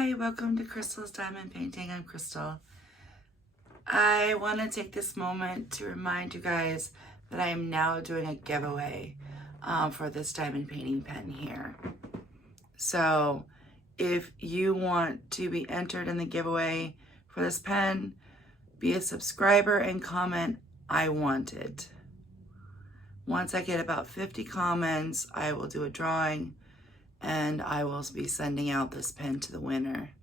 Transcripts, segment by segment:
Hi, welcome to Crystal's Diamond Painting. I'm Crystal. I want to take this moment to remind you guys that I am now doing a giveaway for this diamond painting pen here. So if you want to be entered in the giveaway for this pen, be a subscriber and comment, "I want it." Once I get about 50 comments, I will do a drawing and I will be sending out this pen to the winner.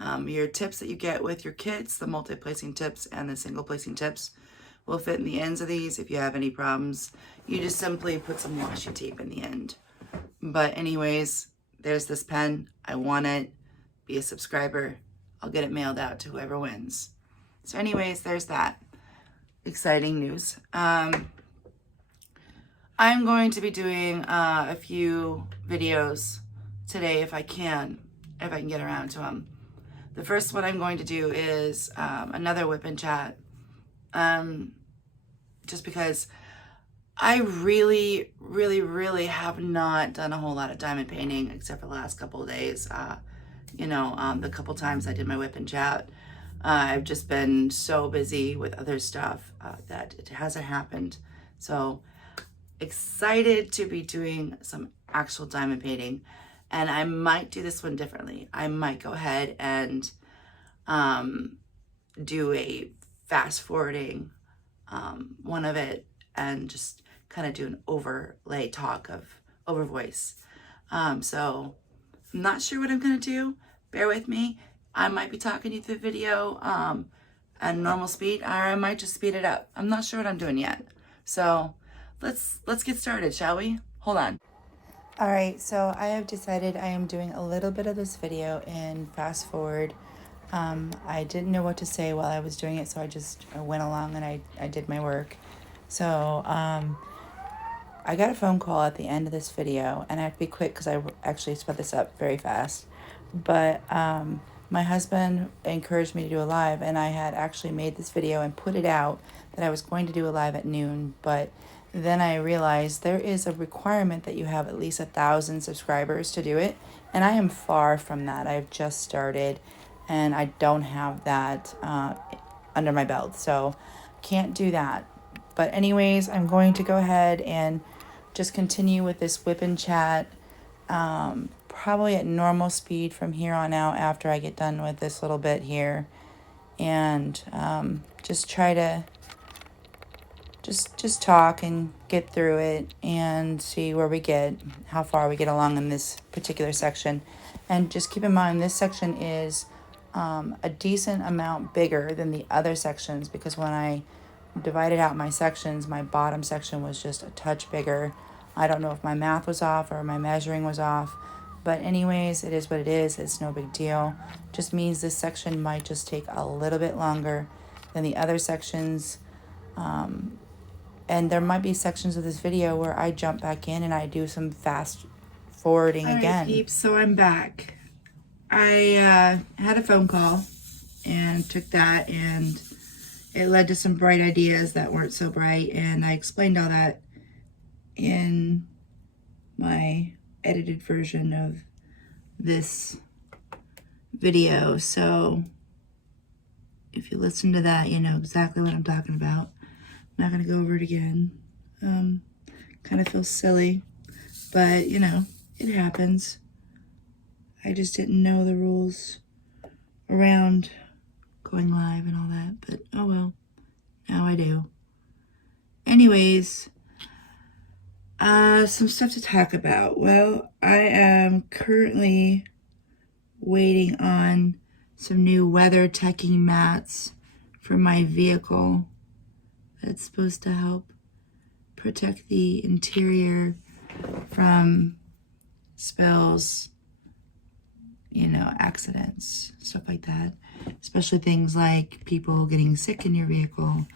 Your tips that you get with your kits, the multi-placing tips and the single placing tips, will fit in the ends of these. If you have any problems, you just simply put some washi tape in the end. But anyways, there's this pen. I want it. Be a subscriber. I'll get it mailed out to whoever wins. So anyways, there's that. Exciting news. I'm going to be doing a few videos today if I can get around to them. The first one I'm going to do is another whip and chat, just because I really have not done a whole lot of diamond painting except for the last couple of days. The couple times I did my whip and chat, I've just been so busy with other stuff that it hasn't happened. So excited to be doing some actual diamond painting, and I might do this one differently. I might go ahead and do a fast forwarding one of it and just kind of do an overlay talk over voice. So I'm not sure what I'm gonna do. Bear with me. I might be talking you through the video at normal speed, or I might just speed it up. I'm not sure what I'm doing yet. So let's get started, shall we? Hold on. All right, so I have decided I am doing a little bit of this video in fast forward. I didn't know what to say while I was doing it, so I just went along and I did my work. So I got a phone call at the end of this video, and I have to be quick because I actually sped this up very fast. But my husband encouraged me to do a live, and I had actually made this video and put it out that I was going to do a live at noon, but then I realized there is a requirement that you have at least 1,000 subscribers to do it, and I am far from that. I've just started, and I don't have that under my belt, so can't do that. But anyways, I'm going to go ahead and just continue with this whip and chat, probably at normal speed from here on out after I get done with this little bit here, and just try to just talk and get through it and see where we get, how far we get along in this particular section. And just keep in mind, this section is a decent amount bigger than the other sections, because when I divided out my sections, my bottom section was just a touch bigger. I don't know if my math was off or my measuring was off, but anyways, it is what it is. It's no big deal. Just means this section might just take a little bit longer than the other sections. And there might be sections of this video where I jump back in and I do some fast forwarding again. All right, peeps, so I'm back. I had a phone call and took that, and it led to some bright ideas that weren't so bright, and I explained all that in my edited version of this video. So if you listen to that, you know exactly what I'm talking about. I'm not going to go over it again. Kind of feels silly, but you know, it happens. I just didn't know the rules around going live and all that, but oh well, now I do. Anyways, some stuff to talk about. Well, I am currently waiting on some new weather teching mats for my vehicle. That's supposed to help protect the interior from spills, you know, accidents, stuff like that. Especially things like people getting sick in your vehicle,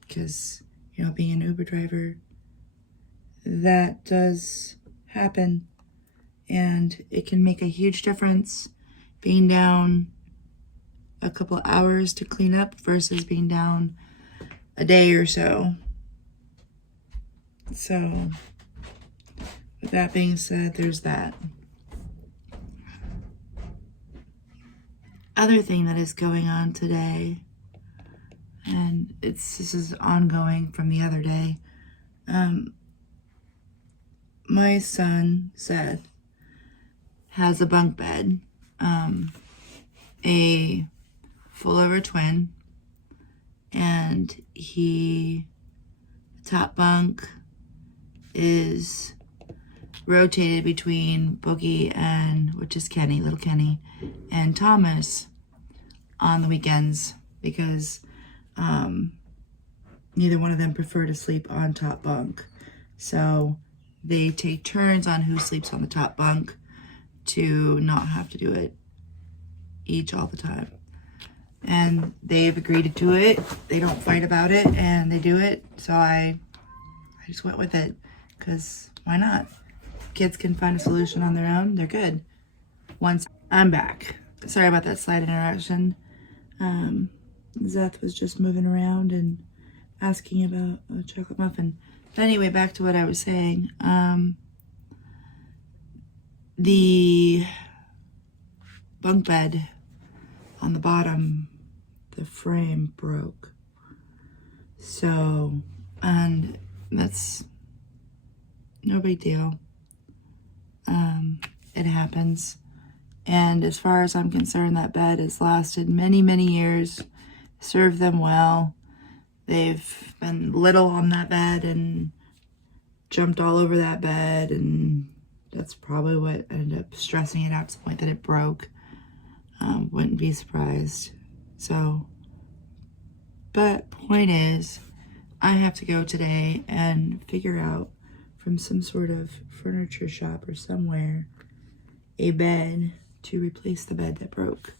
because, you know, being an Uber driver, that does happen, and it can make a huge difference being down a couple hours to clean up versus being down a day or so. So, with that being said, there's that. other thing that is going on today, and this is ongoing from the other day. My son Seth has a bunk bed, a full over twin, and top bunk is rotated between Boogie which is Kenny, little Kenny, and Thomas on the weekends because neither one of them prefer to sleep on top bunk. So they take turns on who sleeps on the top bunk to not have to do it each all the time. And they've agreed to do it. They don't fight about it, and they do it. So I just went with it because why not? Kids can find a solution on their own. They're good. Once I'm back. Sorry about that slight interruption. Zeth was just moving around and asking about a chocolate muffin. But anyway, back to what I was saying. The bunk bed on the bottom, the frame broke. So, and that's no big deal. It happens. And as far as I'm concerned, that bed has lasted many, many years, served them well. They've been little on that bed and jumped all over that bed, and that's probably what ended up stressing it out to the point that it broke. Wouldn't be surprised. So, but point is, I have to go today and figure out from some sort of furniture shop or somewhere a bed to replace the bed that broke,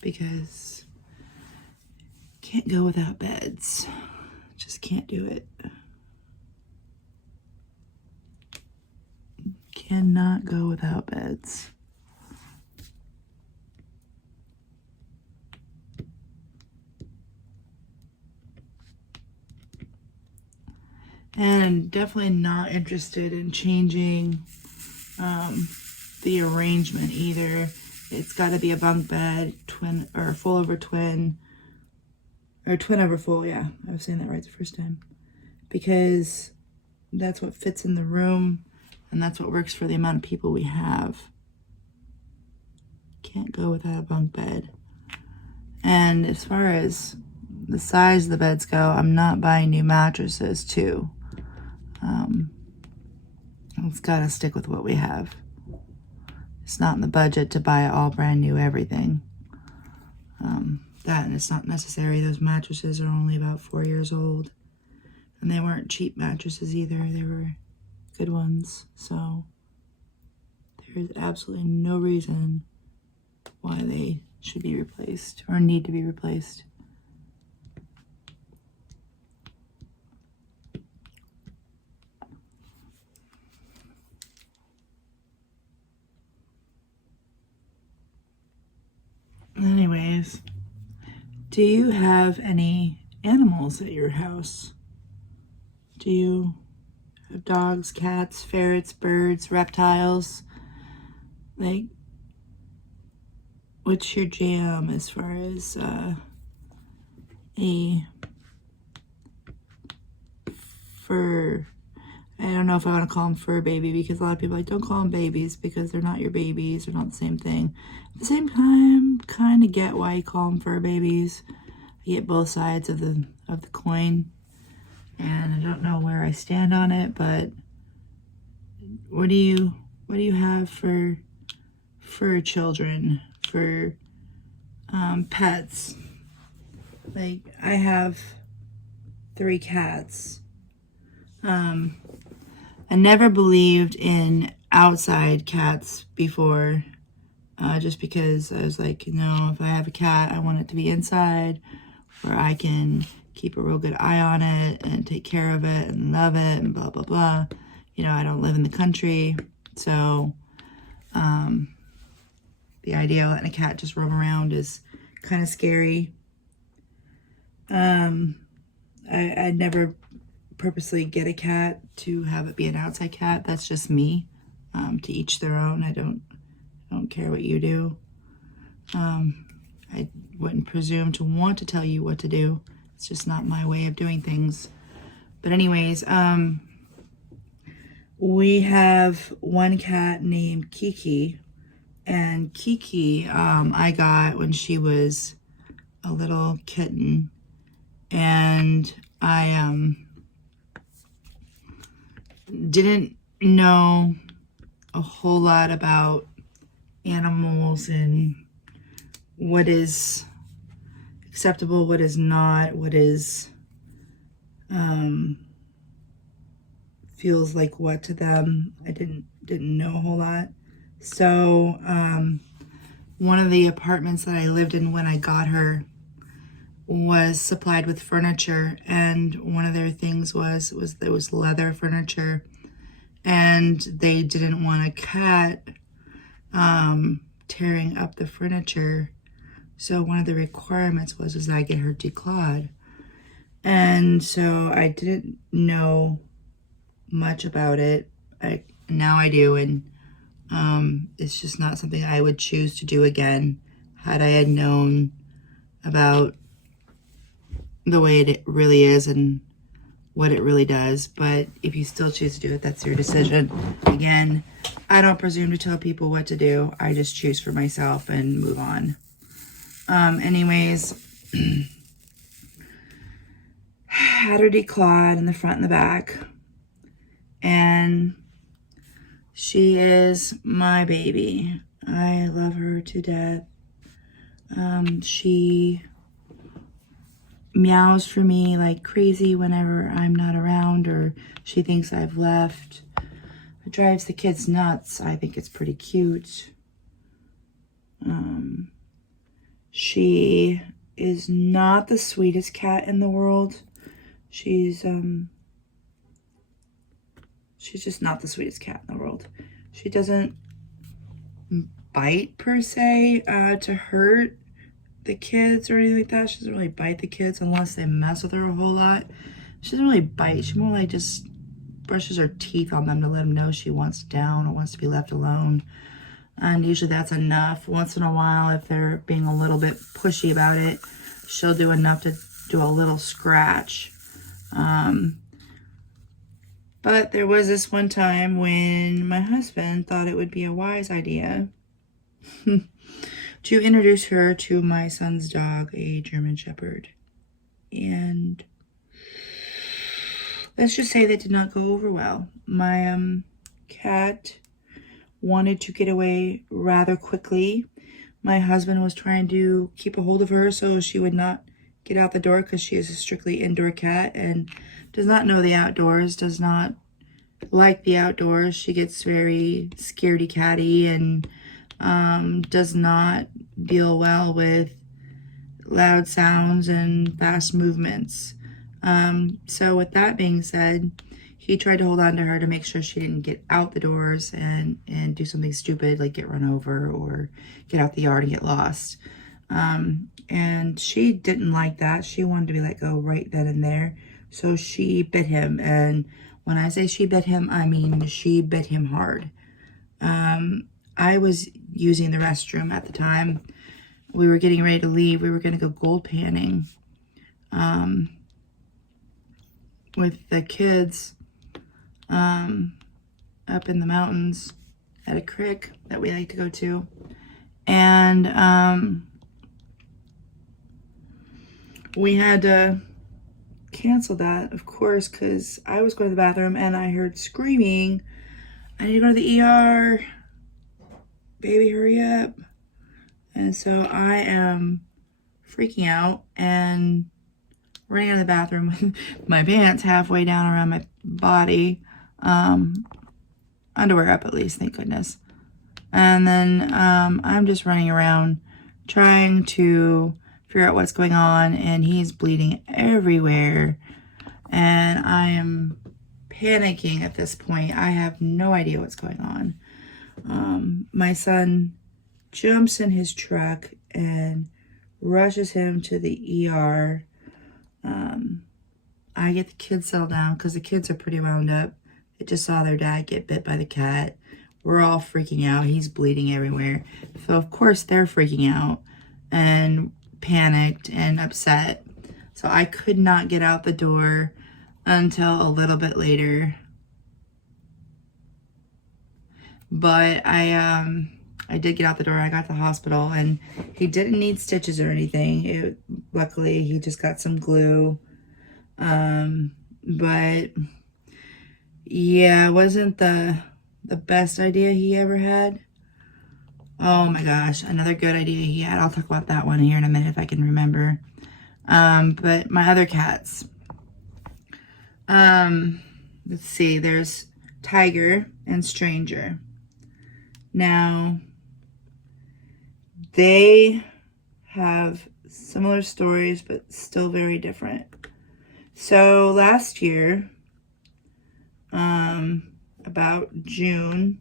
because can't go without beds. Just can't do it. Cannot go without beds. And I'm definitely not interested in changing the arrangement either. It's got to be a bunk bed, twin or full over twin, or twin over full. Yeah, I was saying that right the first time, because that's what fits in the room and that's what works for the amount of people we have. Can't go without a bunk bed. And as far as the size of the beds go, I'm not buying new mattresses too. It's got to stick with what we have. It's not in the budget to buy all brand new everything. That, and it's not necessary. Those mattresses are only about 4 years old. And they weren't cheap mattresses either. They were good ones. So there's absolutely no reason why they should be replaced or need to be replaced. Anyways, do you have any animals at your house? Do you have dogs, cats, ferrets, birds, reptiles? Like, what's your jam as far as a fur? I don't know if I want to call them fur baby, because a lot of people are like, don't call them babies because they're not your babies. They're not the same thing. At the same time, kind of get why you call them fur babies. I get both sides of the coin, and I don't know where I stand on it. But what do you have for children, for pets? Like, I have 3 cats. I never believed in outside cats before, just because I was like, no, if I have a cat, I want it to be inside where I can keep a real good eye on it and take care of it and love it and blah, blah, blah. You know, I don't live in the country, so the idea of letting a cat just roam around is kind of scary. I never purposely get a cat to have it be an outside cat. That's just me. To each their own. I don't care what you do. I I wouldn't presume to want to tell you what to do. It's just not my way of doing things. But anyways, we have one cat named Kiki. And Kiki, I got when she was a little kitten. And I didn't know a whole lot about animals and what is acceptable, what is not, what is feels like what to them. I didn't know a whole lot. So one of the apartments that I lived in when I got her was supplied with furniture, and one of their things was there was leather furniture, and they didn't want a cat tearing up the furniture. So one of the requirements was I get her declawed. And so I didn't know much about it. Now I do, and it's just not something I would choose to do again had I had known about the way it really is and what it really does. But if you still choose to do it, that's your decision. Again, I don't presume to tell people what to do. I just choose for myself and move on. Anyways, had her declawed in the front and the back, and she is my baby. I love her to death. She meows for me like crazy whenever I'm not around or she thinks I've left. It drives the kids nuts. I think it's pretty cute. She is not the sweetest cat in the world. She's just not the sweetest cat in the world. She doesn't bite per se to hurt the kids or anything like that. She doesn't really bite the kids unless they mess with her a whole lot. She doesn't really bite. She more like just brushes her teeth on them to let them know she wants down or wants to be left alone. And usually that's enough. Once in a while, if they're being a little bit pushy about it, she'll do enough to do a little scratch. But there was this one time when my husband thought it would be a wise idea to introduce her to my son's dog, a German Shepherd. And let's just say that did not go over well. My cat wanted to get away rather quickly. My husband was trying to keep a hold of her so she would not get out the door because she is a strictly indoor cat and does not know the outdoors, does not like the outdoors. She gets very scaredy catty and does not deal well with loud sounds and fast movements. So with that being said, he tried to hold on to her to make sure she didn't get out the doors and do something stupid like get run over or get out the yard and get lost. And she didn't like that. She wanted to be let go right then and there. So she bit him. And when I say she bit him, I mean she bit him hard. I was using the restroom at the time. We were getting ready to leave. We were going to go gold panning with the kids up in the mountains at a creek that we like to go to. And we had to cancel that, of course, because I was going to the bathroom and I heard screaming. I need to go to the ER. Baby, hurry up. And so I am freaking out and running out of the bathroom with my pants halfway down around my body. Underwear up at least, thank goodness. And then I'm just running around trying to figure out what's going on, and he's bleeding everywhere. And I am panicking at this point. I have no idea what's going on. My son jumps in his truck and rushes him to the ER. I get the kids settled down because the kids are pretty wound up. They just saw their dad get bit by the cat. We're all freaking out. He's bleeding everywhere. So, of course, they're freaking out. and panicked and upset. So I could not get out the door until a little bit later. But I did get out the door. I got to the hospital, and he didn't need stitches or anything. Luckily, he just got some glue. But yeah, it wasn't the best idea he ever had. Oh my gosh, another good idea he had. I'll talk about that one here in a minute if I can remember. But my other cats. Let's see, there's Tiger and Stranger. Now, they have similar stories, but still very different. So last year, about June,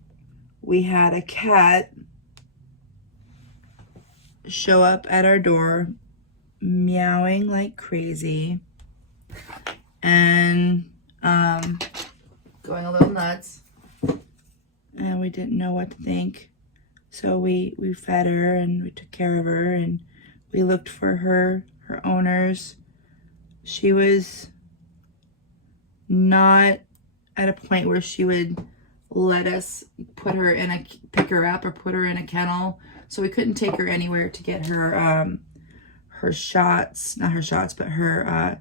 we had a cat show up at our door, meowing like crazy, and going a little nuts. And we didn't know what to think. So we fed her and we took care of her and we looked for her owners. She was not at a point where she would let us pick her up or put her in a kennel. So we couldn't take her anywhere to get her shots, not her shots, but her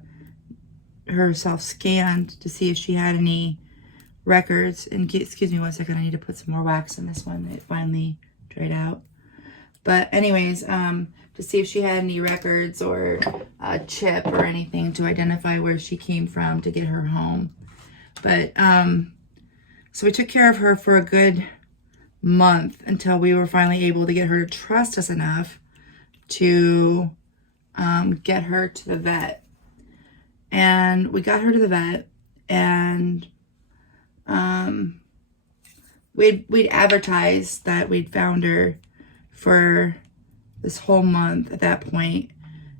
herself scanned to see if she had any records. And excuse me one second, I need to put some more wax in this one. It finally dried out. But anyways, to see if she had any records or a chip or anything to identify where she came from to get her home. But so we took care of her for a good month until we were finally able to get her to trust us enough to get her to the vet. And we got her to the vet, and we'd advertised that we'd found her for this whole month at that point,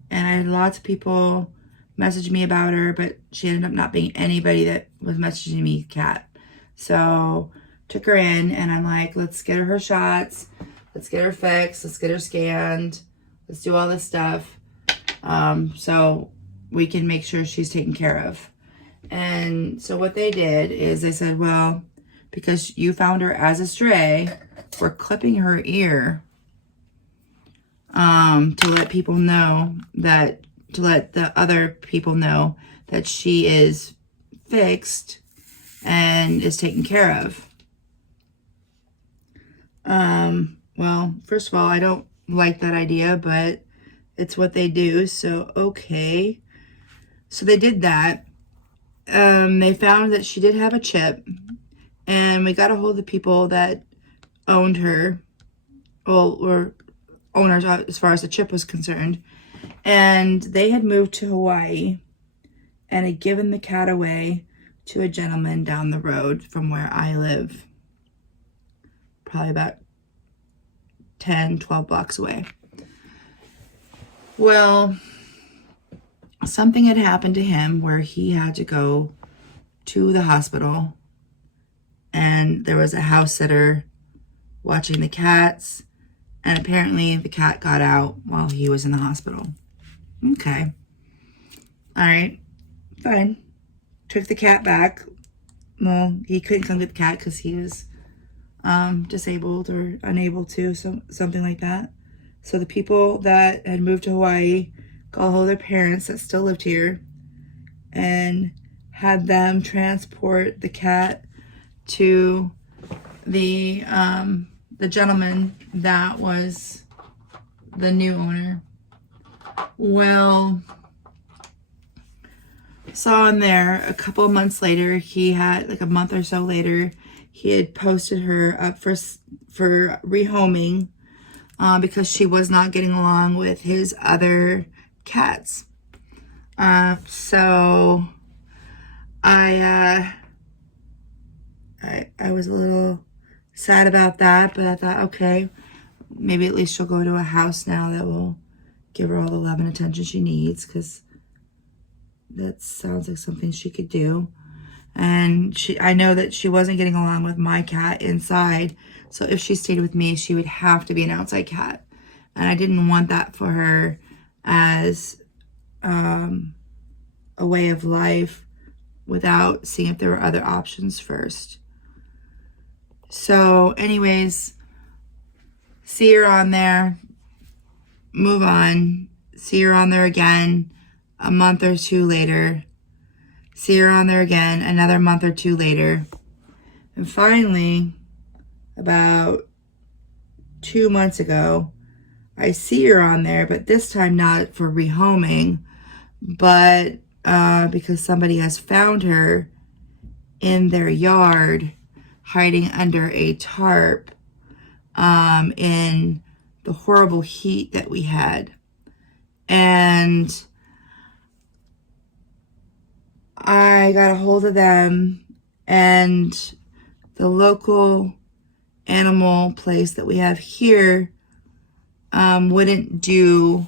and I had lots of people message me about her, but she ended up not being anybody that was messaging me cat. So took her in, and I'm like, let's get her shots, let's get her fixed, let's get her scanned, let's do all this stuff, so we can make sure she's taken care of. And so what they did is they said, well, because you found her as a stray, we're clipping her ear to let people know that, to let the other people know that she is fixed and is taken care of. Well, first of all, I don't like that idea, but it's what they do, so okay. So they did that. They found that she did have a chip, and we got a hold of the people that owned her, or owners as far as the chip was concerned, and they had moved to Hawaii and had given the cat away to a gentleman down the road from where I live, probably about 10, 12 blocks away. Well, something had happened to him where he had to go to the hospital, and there was a house sitter watching the cats, and apparently the cat got out while he was in the hospital. Okay. All right. Fine. Took the cat back. Well, he couldn't come get the cat because he was disabled or unable to, so something like that. So the people that had moved to Hawaii got a hold of their parents that still lived here and had them transport the cat to the gentleman that was the new owner. Well, saw him there a couple of months later. He had, like a month or so later, he had posted her up for rehoming because she was not getting along with his other cats. So I was a little sad about that, but I thought, okay, maybe at least she'll go to a house now that will give her all the love and attention she needs, because that sounds like something she could do. And I know that she wasn't getting along with my cat inside, so if she stayed with me, she would have to be an outside cat, And I didn't want that for her as a way of life without seeing if there were other options first. So anyways, see her on there, move on, see her on there again a month or two later, see her on there again another month or two later, and finally, about 2 months ago, I see her on there, but this time not for rehoming, but because somebody has found her in their yard hiding under a tarp in the horrible heat that we had. And I got a hold of them, and the local animal place that we have here wouldn't do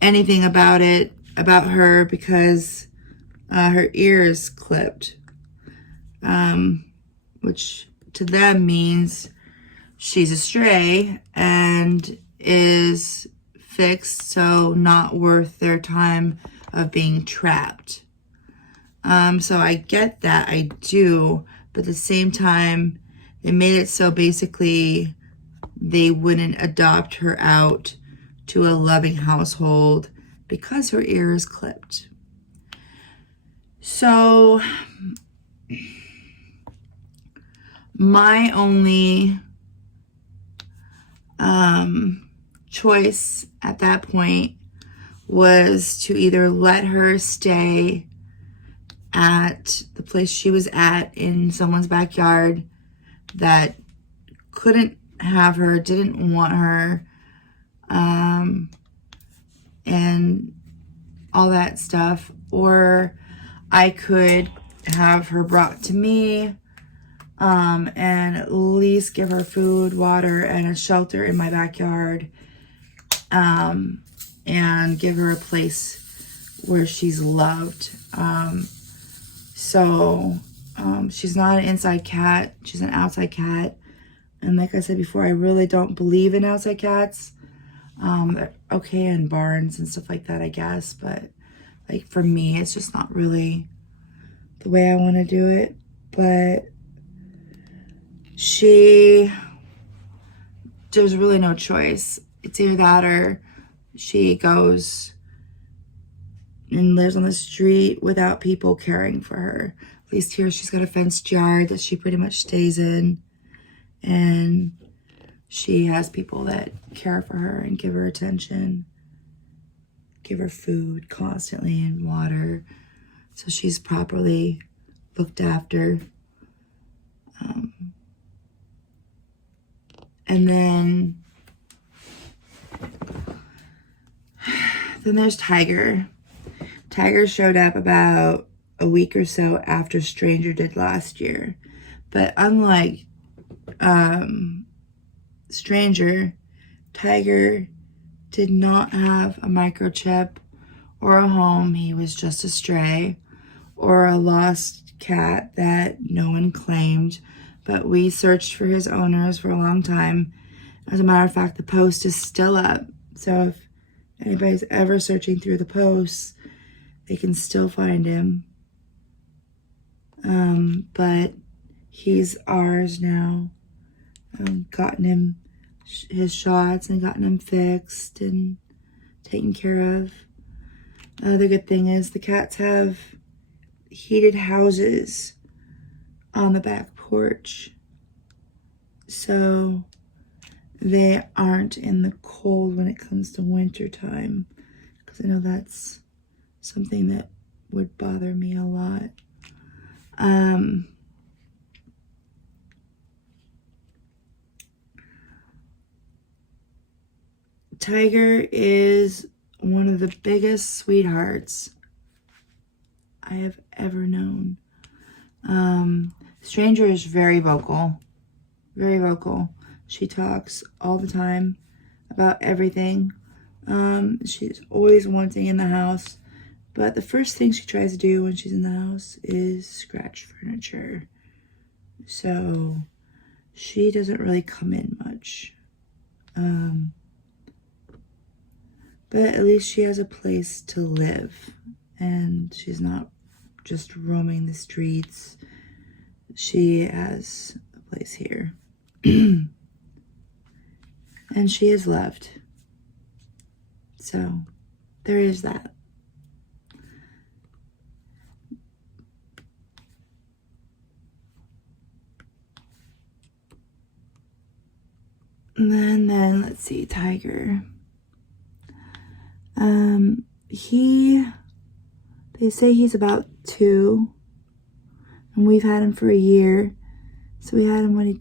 anything about her because her ear is clipped, which to them means she's a stray and is fixed, so not worth their time of being trapped. So I get that, I do, but at the same time, they made it so basically they wouldn't adopt her out to a loving household because her ear is clipped. So my only choice at that point was to either let her stay at the place she was at in someone's backyard that couldn't have her, didn't want her, and all that stuff, or I could have her brought to me and at least give her food, water, and a shelter in my backyard, and give her a place where she's loved. So she's not an inside cat, she's an outside cat. And like I said before, I really don't believe in outside cats. They're okay in barns and stuff like that, I guess. But like for me, it's just not really the way I want to do it. But there's really no choice. It's either that or she goes and lives on the street without people caring for her. At least here she's got a fenced yard that she pretty much stays in. And she has people that care for her and give her attention, give her food constantly and water, so she's properly looked after. And then there's Tiger. Tiger showed up about a week or so after Stranger did last year. But unlike Stranger, Tiger did not have a microchip or a home. He was just a stray or a lost cat that no one claimed, but we searched for his owners for a long time. As a matter of fact, the post is still up, so if anybody's ever searching through the posts, they can still find him. But he's ours now. Gotten him his shots and gotten him fixed and taken care of. The good thing is the cats have heated houses on the back porch, so they aren't in the cold when it comes to winter time, because I know that's something that would bother me a lot. Tiger is one of the biggest sweethearts I have ever known. Stranger is very vocal. Very vocal. She talks all the time about everything. She's always wanting in the house. But the first thing she tries to do when she's in the house is scratch furniture. So she doesn't really come in much. But at least she has a place to live, and she's not just roaming the streets. She has a place here. And she is loved. So there is that. And then let's see, Tiger. They say he's about 2, and we've had him for a year. So we had him when he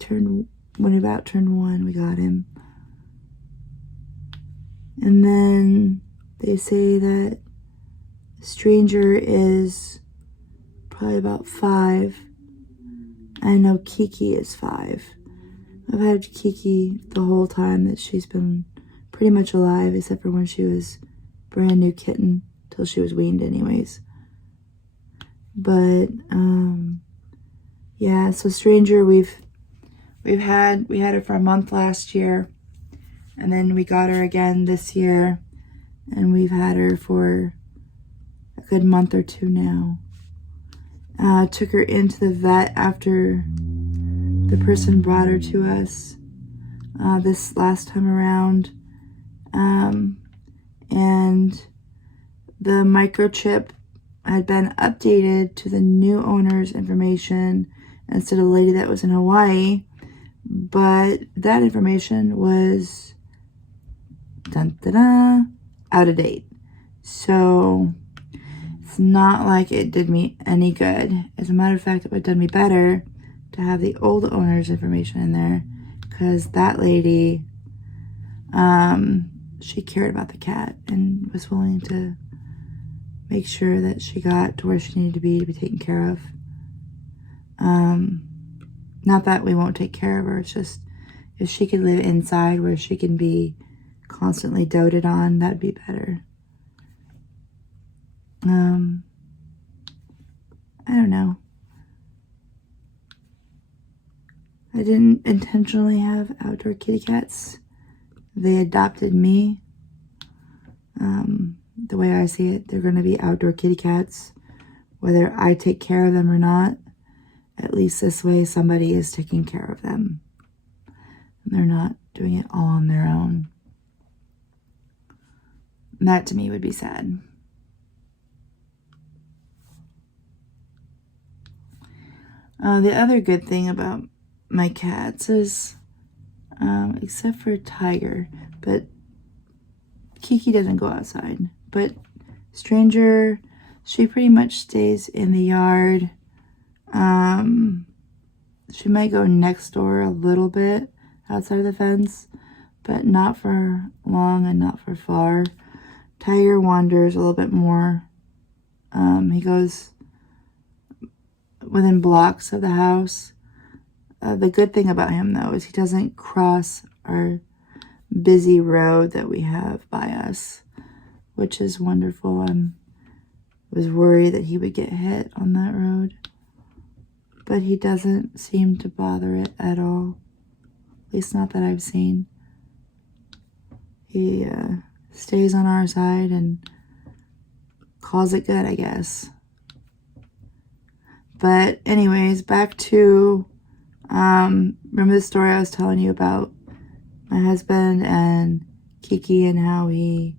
about turned 1, we got him. And then they say that Stranger is probably about 5. I know Kiki is 5. I've had Kiki the whole time that she's been pretty much alive, except for when she was a brand new kitten, till she was weaned anyways. But yeah, so Stranger, we had her for a month last year, and then we got her again this year, and we've had her for a good month or 2 now. Took her into the vet after the person brought her to us this last time around, and the microchip had been updated to the new owner's information instead of the lady that was in Hawaii, but that information was out of date. So it's not like it did me any good. As a matter of fact, it would have done me better to have the old owner's information in there, because that lady, she cared about the cat and was willing to make sure that she got to where she needed to be taken care of. Not that we won't take care of her, it's just if she could live inside where she can be constantly doted on, that'd be better. I don't know. I didn't intentionally have outdoor kitty cats. They adopted me. The way I see it, they're going to be outdoor kitty cats, whether I take care of them or not. At least this way somebody is taking care of them. And they're not doing it all on their own. And that to me would be sad. The other good thing about my cats is, except for Tiger, but Kiki doesn't go outside, but Stranger, she pretty much stays in the yard. She might go next door a little bit outside of the fence, but not for long and not for far. Tiger wanders a little bit more. He goes within blocks of the house. The good thing about him, though, is he doesn't cross our busy road that we have by us, which is wonderful. I was worried that he would get hit on that road, but he doesn't seem to bother it at all. At least not that I've seen. He stays on our side and calls it good, I guess. But anyways, back to, remember the story I was telling you about my husband and Kiki and how he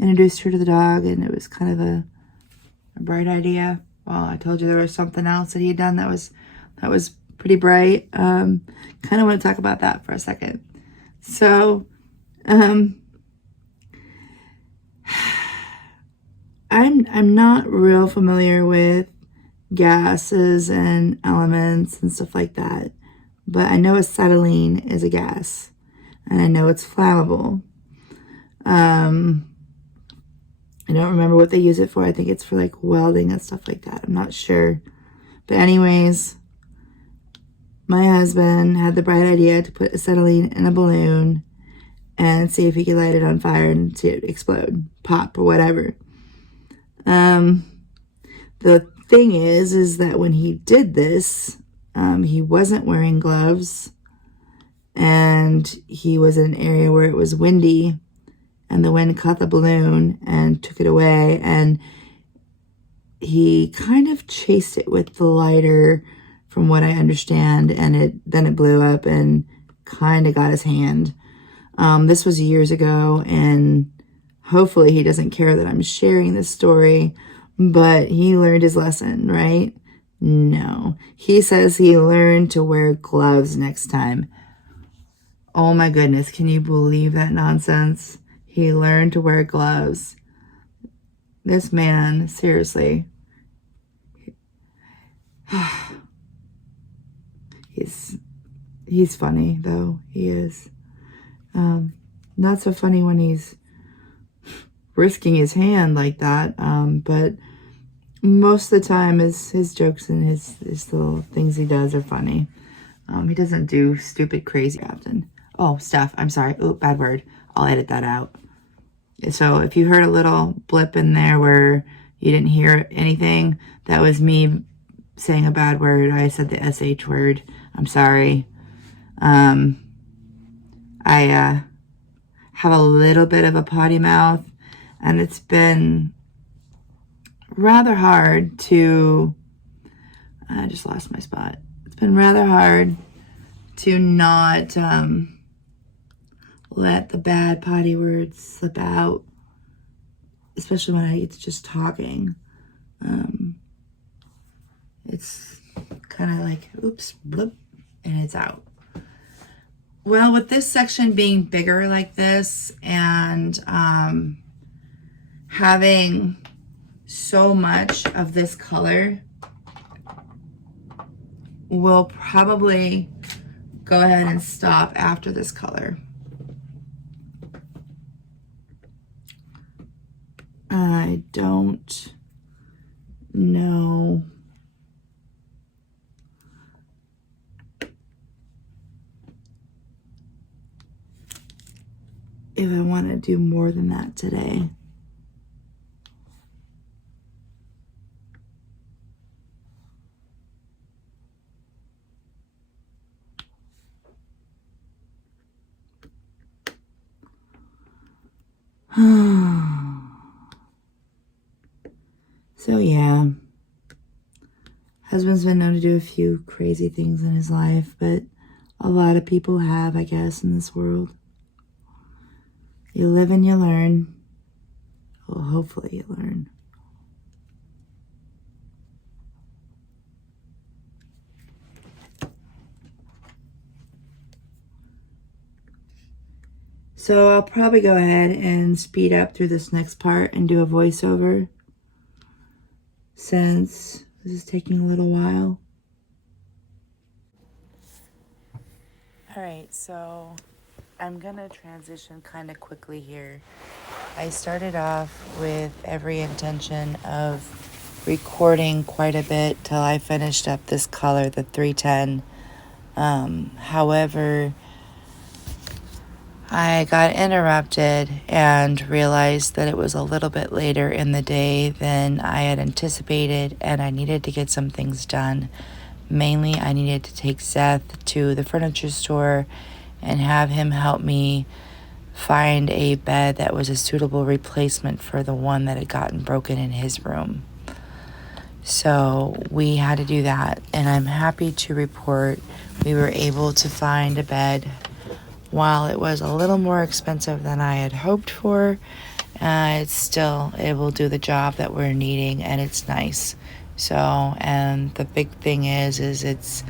introduced her to the dog, and it was kind of a bright idea. Well, I told you there was something else that he had done that was pretty bright. Kind of want to talk about that for a second. So, I'm not real familiar with gases and elements and stuff like that, but I know acetylene is a gas, and I know it's flammable. I don't remember what they use it for. I think it's for like welding and stuff like that. I'm not sure. But anyways, my husband had the bright idea to put acetylene in a balloon and see if he could light it on fire and see it explode, pop, or whatever. The thing is that when he did this, he wasn't wearing gloves, and he was in an area where it was windy, and the wind caught the balloon and took it away, and he kind of chased it with the lighter, from what I understand, and then it blew up and kind of got his hand. This was years ago, and hopefully he doesn't care that I'm sharing this story, but he learned his lesson, right? No. He says he learned to wear gloves next time. Oh my goodness, can you believe that nonsense? He learned to wear gloves. This man, seriously. He's funny, though. He is. Not so funny when he's risking his hand like that, but most of the time his jokes and his little things he does are funny. He doesn't do stupid, crazy often. Oh, stuff. I'm sorry. Oh, bad word. I'll edit that out. So if you heard a little blip in there where you didn't hear anything, that was me saying a bad word. I said the SH word. I'm sorry. I have a little bit of a potty mouth, and it's been rather hard to, I just lost my spot. It's been rather hard to not let the bad potty words slip out, especially when it's just talking. It's kind of like, oops, bloop, and it's out. Well, with this section being bigger like this and having so much of this color, we'll probably go ahead and stop after this color. I don't know if I want to do more than that today. So yeah, husband's been known to do a few crazy things in his life, but a lot of people have, I guess, in this world. You live and you learn. Well, hopefully you learn. So I'll probably go ahead and speed up through this next part and do a voiceover, since this is taking a little while. All right, so I'm gonna transition kind of quickly here. I started off with every intention of recording quite a bit till I finished up this color, the 310. However, I got interrupted and realized that it was a little bit later in the day than I had anticipated, and I needed to get some things done. Mainly, I needed to take Seth to the furniture store and have him help me find a bed that was a suitable replacement for the one that had gotten broken in his room. So we had to do that, and I'm happy to report we were able to find a bed. While it was a little more expensive than I had hoped for, it will do the job that we're needing, and it's nice. So, and the big thing is it's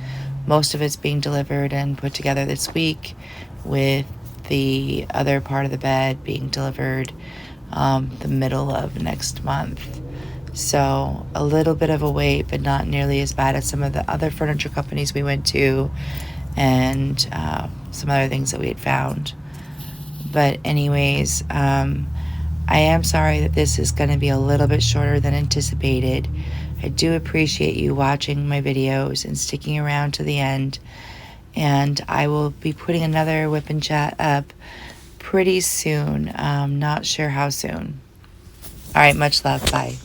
most of it's being delivered and put together this week, with the other part of the bed being delivered the middle of next month. So a little bit of a wait, but not nearly as bad as some of the other furniture companies we went to, and some other things that we had found. But anyways, I am sorry that this is going to be a little bit shorter than anticipated. I do appreciate you watching my videos and sticking around to the end. And I will be putting another whip and chat up pretty soon. Not sure how soon. All right, much love. Bye.